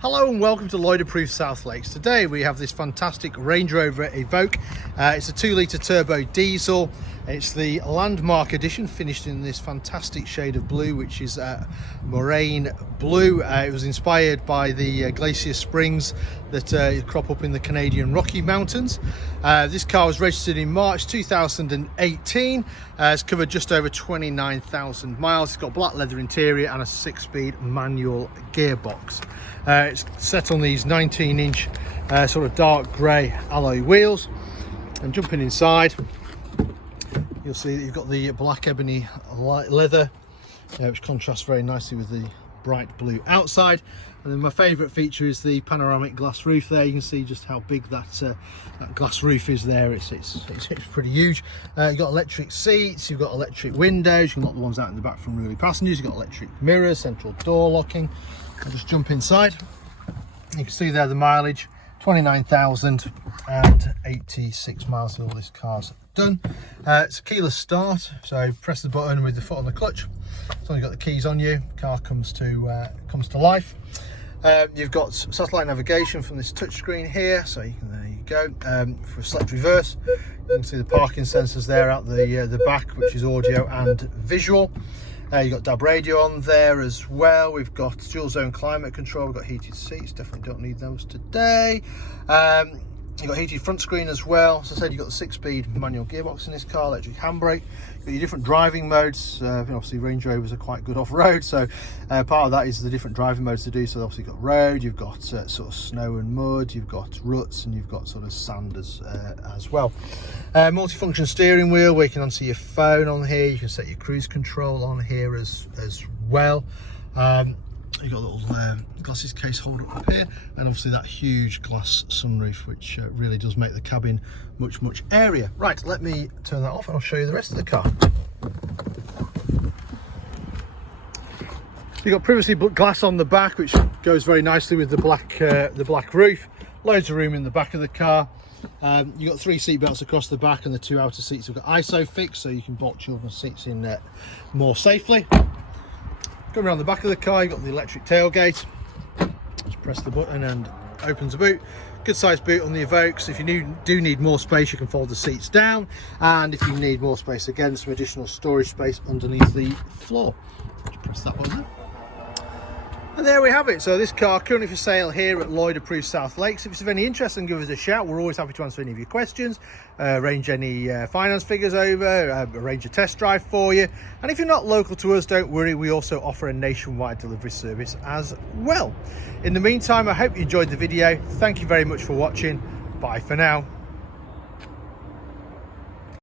Hello and welcome to Lloyd Approved South Lakes. Today we have this fantastic Range Rover Evoque. It's a 2-litre turbo diesel. It's the Landmark edition, finished in this fantastic shade of blue, which is Moraine Blue. It was inspired by the glacier springs that crop up in the Canadian Rocky Mountains. This car was registered in March 2018. It's covered just over 29,000 miles. It's got black leather interior and a 6-speed manual gearbox. It's set on these 19-inch sort of dark grey alloy wheels. And jumping inside, you'll see that you've got the black ebony leather, which contrasts very nicely with the bright blue outside. And then my favourite feature is the panoramic glass roof there. You can see just how big that glass roof is there. It's pretty huge. You've got electric seats, you've got electric windows, you can lock the ones out in the back from unruly passengers, you've got electric mirrors, central door locking. I'll just jump inside. You can see there the mileage, 29,086 miles all this car's done. It's a keyless start, so press the button with the foot on the clutch. So you've got the keys on you, car comes to life. You've got satellite navigation from this touchscreen here, so you can, there you go. For select reverse, you can see the parking sensors there out the back, which is audio and visual. You've got DAB radio on there as well. We've got dual zone climate control. We've got heated seats, definitely don't need those today. You've got heated front screen as well. As I said, you've got the 6-speed manual gearbox in this car, electric handbrake. You've got your different driving modes. Obviously Range Rovers are quite good off-road, so part of that is the different driving modes to do. So obviously you've got road, you've got sort of snow and mud, you've got ruts, and you've got sort of sand as well. Multifunction steering wheel, where you can answer your phone on here. You can set your cruise control on here as well. You've got a little glasses case holder up here, and obviously that huge glass sunroof, which really does make the cabin much airier. Right, let me turn that off and I'll show you the rest of the car. You've got privacy glass on the back, which goes very nicely with the black roof. Loads of room in the back of the car. You've got 3 seat belts across the back, and the 2 outer seats have got ISOFIX, so you can bolt children's seats in more safely. Going around the back of the car, you've got the electric tailgate. Just press the button and opens the boot. Good sized boot on the Evoque, so if you do need more space, you can fold the seats down, and if you need more space, again, some additional storage space underneath the floor. Just press that button there. And there we have it. So this car currently for sale here at Lloyd Approved South Lakes. If it's of any interest, then give us a shout. We're always happy to answer any of your questions, arrange any finance figures over, arrange a test drive for you. And if you're not local to us, don't worry, we also offer a nationwide delivery service as well. In the meantime, I hope you enjoyed the video. Thank you very much for watching. Bye for now.